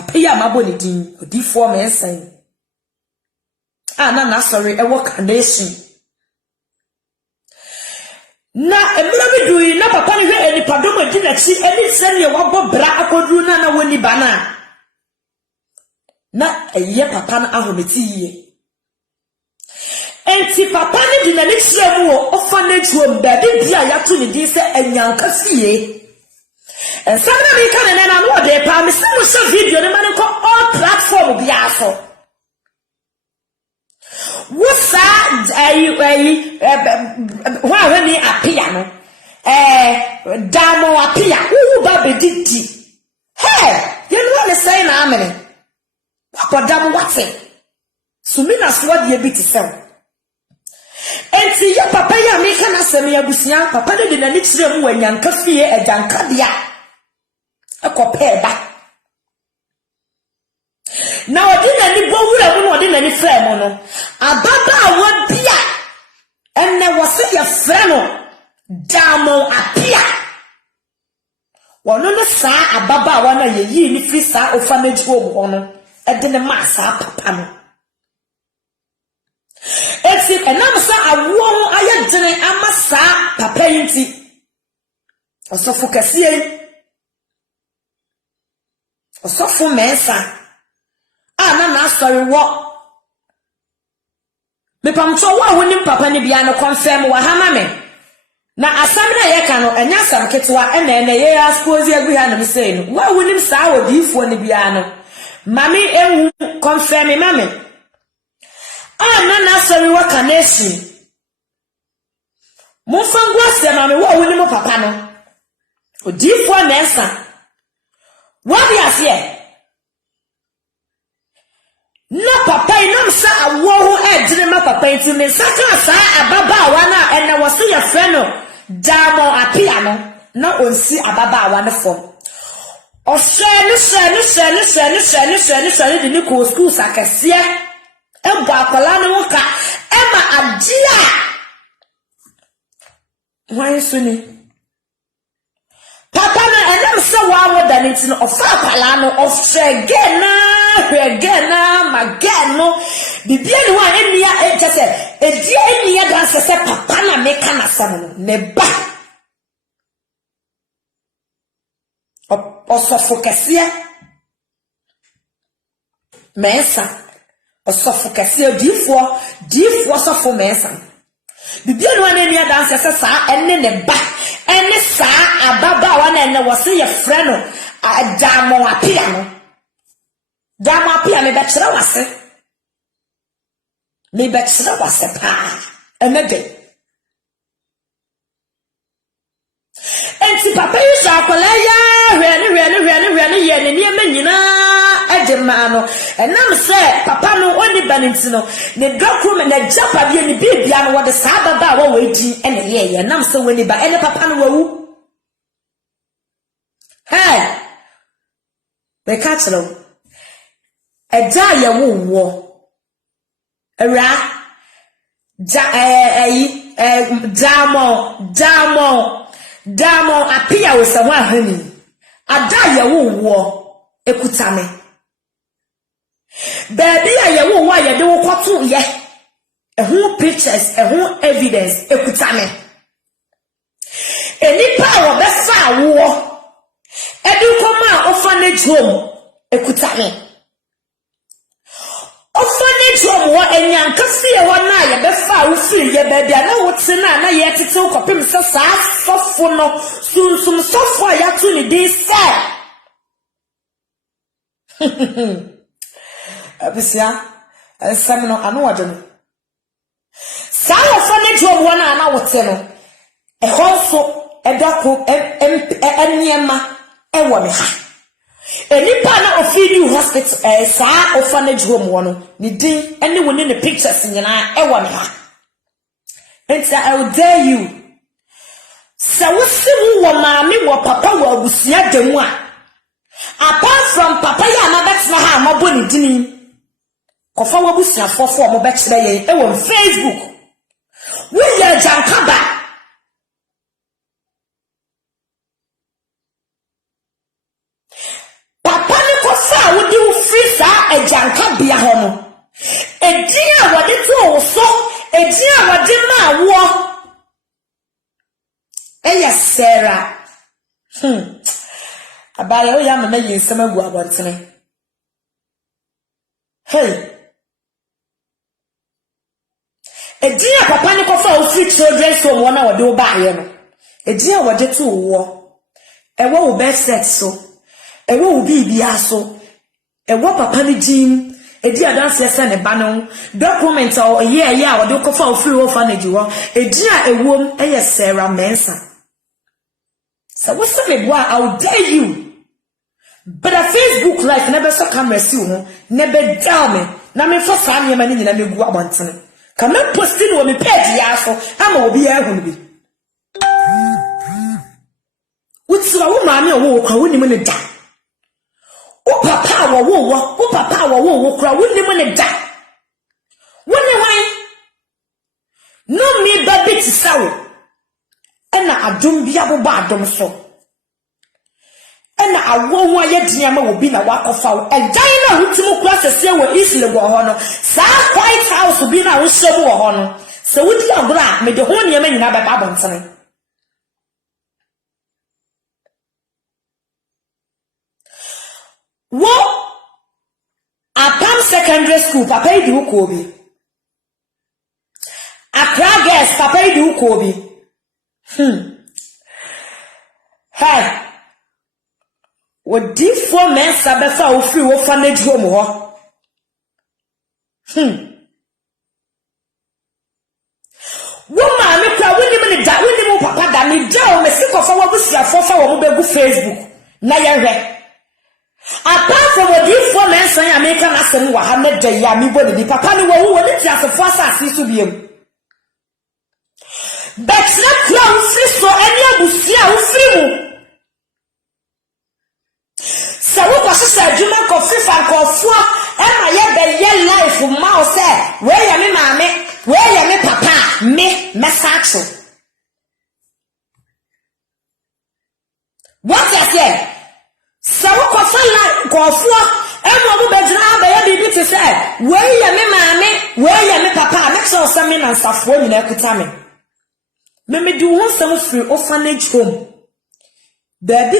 papa ya mabo ni din odifo me ensan na sorry e work nation na emra bi dui na papa ni hwe enipadom adi na chi eni sene wabo bra akoduru na woni bana na eye papa na ahometi ye enti papa ni di na ni kyerɛ mu orphanage home ba bia ya to ni din sɛ anyanka fie ensana mi ka na na no de pa mi se mo show video ni mani ko all platform bia so wosa wa ni apia no damo apia wo ba bedidi you know what say na amene papa damo wate sumina so de bi ti sɛ enti ya papa ya me kana sɛ me abusia papa de na ni kyerɛ mu wanyanka fie agyanka dia akopeda na odina ni bowura mu odina ni frɛ mu no ababa awa bia enne wose ye frɛ no damo apia wono no saa ababa awa na ye yi ni free saa orphanage home hono ede ne ma saa papa no eti enam sa awo ho aye dene ama saa papa yinti osofo kase osofo mensa na sorry wo me pamcho wo ahonim papa ni bia no confirm wa hama me na asam na ye ka no enya asam ketwa ene ye aspose agu ha no me say no wo ahonim saa wo difo ni bia no mami ehu confirm me mami na sorry wa kanesi mo fangu asem mami wo ahonim papa no odifo mensa wo dia se na papa inam sa awo ho edire ma papa nti me saka sa ababa awa na ene wose ye frɛ no damo apia no na onsi ababa awa ne fom o sɛ ni ko school sakase e gba akola ne wo ka e ma adia wan suni papa na enam sa wa wo da nti no ofa akola no of Regena magano bibia ni wa enia ejese edia enia dan sese papa na meka na sam no ne ba osofo kase mensa osofo kase difo osofo mensa bibia ni wa enia dan sese sa enne ne ba enne sa ababa wa na enne wose ye frɛ no adamo apia no dama pia me betchera wase pa emebe enti papa yusa akola ya hwene ye ne manyina agema no enam se papa no oni baninti no ne document na japa bia ne bibia no wode saa baba wa wedi ene ye enam se woni ba ene papa no wawu be catchelo Eja ya wo ra damo apia wo se wa hani ada ya wo ekutame baby ya wo ya de wo kwato ye ehun pictures ehun evidence ekutame enipa wo be fa wo edu koma orphanage home ekutame orphanage home wa enyanka fie wa na ye be fa wo fie ye ba bia na wo tena na ye tete kopim se saa sofo no sunsum sofo ya to ni din se abisia esam no anu wade no saa orphanage home wa na wo te no e honso edako eniema ewo me ha enipa na ofidi hospital saa orphanage home wono ni din ene woni ne pictures nyina ewo me ha enti I will dare you so wosimu wo maami wo papa wo abusia demu a apart from papa ya na betna ha mabo ni din kofa wo abusia fofo mo bekyere ye ewo Facebook we ya jankaba ejanka bia ho no edin a wode to wo so edin a wode ma wo Sarah abaya o ya mama yinsem agu abontene hey edin a papa ni kofa o free children's home wona wode wo baaye no edin a wode to wo ewo wo best set so ewo wo bibia so ewo papa ni jim edi adanse ese ne ba no document o ye a wode kofa o free orphanage wo edin a ewom Sarah Mensah. So what's the boy? How dare you? But a Facebook life never so camera see you, never tell me. Na me for family man ni na me go abantene. Come me posting wo me page ya so, ama obi ya hu bi. Wutsira wo maame wo kwa woni mu ne da. Wo papa wo kwa woni mu ne da. Woni wan? No me baby ti sawo. Ena adom bia bo ba adom so ena awo ho ayedin ma wo bi na wakofa wo edan na hutimu kura sese wo isle wo ho no sa White House bi na wo hyem wo ho no se wudi agora me de ho ne ma nyina ba ba bontene wo Apam Secondary School papa idi wo ko bi Accra Girls papa idi wo ko bi Hey, what deep for men sabefa o free orphanage home ho. Woman me kwa woni me da woni mo papa da me da o me sikofa wo busia fofa wo mo begu Facebook na ye hwe. Apart from what deep for men san America na sem wa ha me da ya me bo ni papa ni wo wo ni ti asefo asase so biem. But not crown free so any abusia wo free mu. So what was said you make of free fan call for am I ye life ma o say where ya me mama where ya me papa me message. What you say? So what was like call for am I be bedra be ya bibi to say where ya me mama where ya me papa make sure some men and stuff when you na kuta me. Me do want some free orphanage home. Baby